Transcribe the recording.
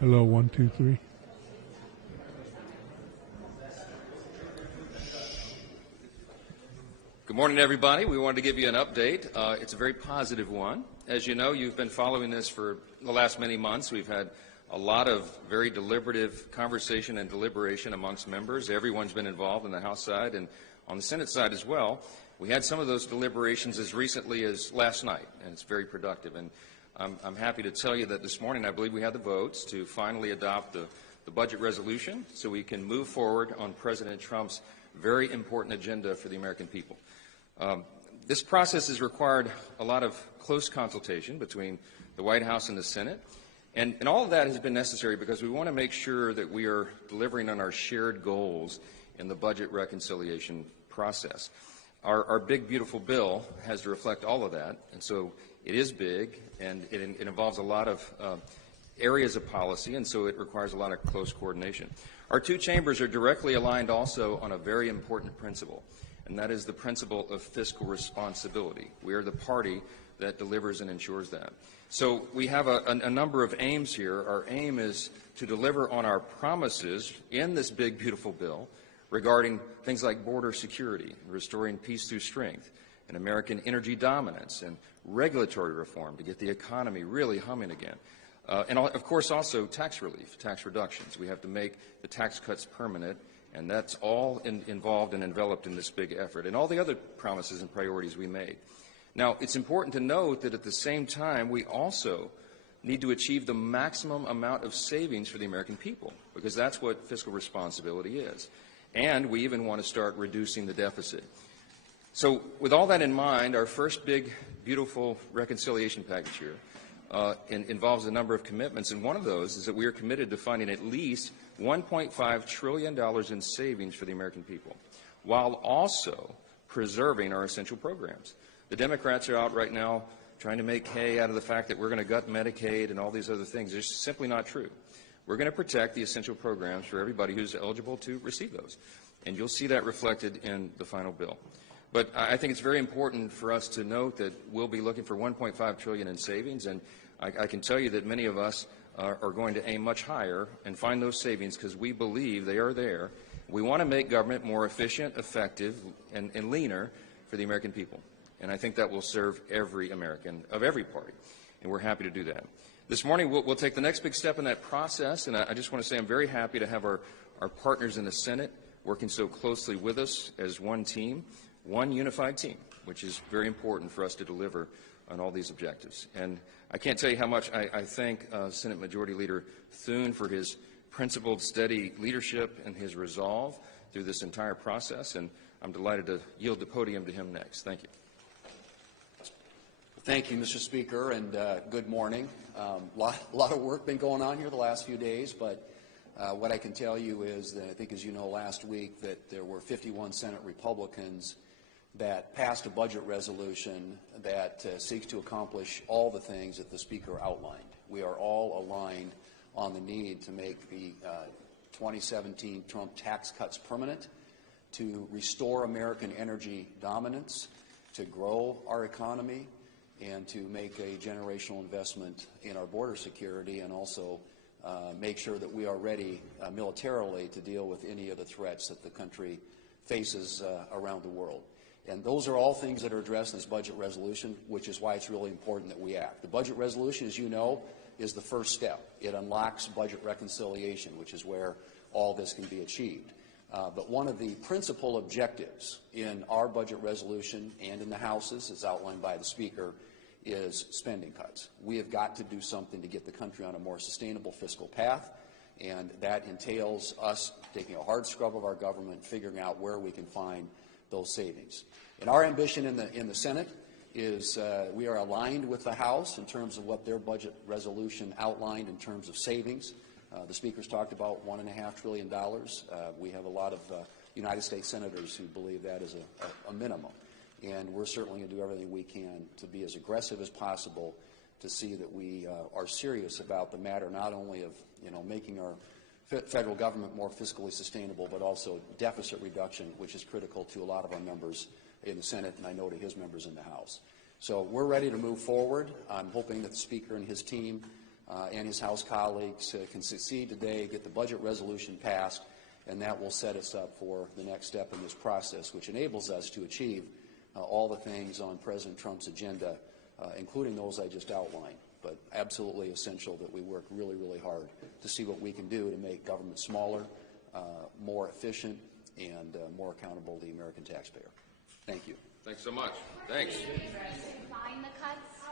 Hello, 1, 2, 3. Good morning, everybody. We wanted to give you an update. It's a very positive one. As you know, you've been following this for the last many months. We've had a lot of very deliberative conversation and deliberation amongst members. Everyone's been involved on the House side and on the Senate side as well. We had some of those deliberations as recently as last night, and it's very productive. And I'm happy to tell you that this morning I believe we had the votes to finally adopt the budget resolution so we can move forward on President Trump's very important agenda for the American people. This process has required a lot of close consultation between the White House and the Senate, and all of that has been necessary because we want to make sure that we are delivering on our shared goals in the budget reconciliation process. Our big, beautiful bill has to reflect all of that, and so it is big, and it involves a lot of areas of policy, and so it requires a lot of close coordination. Our two chambers are directly aligned also on a very important principle, and that is the principle of fiscal responsibility. We are the party that delivers and ensures that. So we have a number of aims here. Our aim is to deliver on our promises in this big, beautiful bill regarding things like border security, restoring peace through strength, and American energy dominance, and regulatory reform to get the economy really humming again. And of course also tax relief, tax reductions. We have to make the tax cuts permanent, and that's all involved and enveloped in this big effort, and all the other promises and priorities we made. Now, it's important to note that at the same time, we also need to achieve the maximum amount of savings for the American people, because that's what fiscal responsibility is. And we even want to start reducing the deficit. So with all that in mind, our first big, beautiful reconciliation package here involves a number of commitments, and one of those is that we are committed to finding at least $1.5 trillion in savings for the American people, while also preserving our essential programs. The Democrats are out right now trying to make hay out of the fact that we're going to gut Medicaid and all these other things. It's simply not true. We're going to protect the essential programs for everybody who's eligible to receive those, and you'll see that reflected in the final bill. But I think it's very important for us to note that we'll be looking for $1.5 trillion in savings, and I can tell you that many of us are going to aim much higher and find those savings because we believe they are there. We want to make government more efficient, effective, and leaner for the American people, and I think that will serve every American of every party, and we're happy to do that. This morning, we'll take the next big step in that process, and I just want to say I'm very happy to have our partners in the Senate working so closely with us as one team, one unified team, which is very important for us to deliver on all these objectives. And I can't tell you how much I thank Senate Majority Leader Thune for his principled, steady leadership and his resolve through this entire process, and I'm delighted to yield the podium to him next. Thank you. Thank you, Mr. Speaker, and good morning. A lot of work been going on here the last few days, but what I can tell you is that I think, as you know, last week that there were 51 Senate Republicans that passed a budget resolution that seeks to accomplish all the things that the Speaker outlined. We are all aligned on the need to make the 2017 Trump tax cuts permanent, to restore American energy dominance, to grow our economy, and to make a generational investment in our border security, and also make sure that we are ready militarily to deal with any of the threats that the country faces around the world. And those are all things that are addressed in this budget resolution, which is why it's really important that we act. The budget resolution, as you know, is the first step. It unlocks budget reconciliation, which is where all this can be achieved. But one of the principal objectives in our budget resolution and in the House's, as outlined by the Speaker, is spending cuts. We have got to do something to get the country on a more sustainable fiscal path, and that entails us taking a hard scrub of our government, figuring out where we can find those savings. And our ambition in the Senate is we are aligned with the House in terms of what their budget resolution outlined in terms of savings. The Speaker's talked about $1.5 trillion. We have a lot of United States senators who believe that is a minimum. And we're certainly going to do everything we can to be as aggressive as possible to see that we are serious about the matter, not only of making our federal government more fiscally sustainable, but also deficit reduction, which is critical to a lot of our members in the Senate, and I know to his members in the House. So we're ready to move forward. I'm hoping that the Speaker and his team and his House colleagues can succeed today, get the budget resolution passed, and that will set us up for the next step in this process, which enables us to achieve all the things on President Trump's agenda, including those I just outlined. But absolutely essential that we work really, really hard to see what we can do to make government smaller, more efficient, and more accountable to the American taxpayer. Thank you. Thanks so much. Thanks. Find the cuts.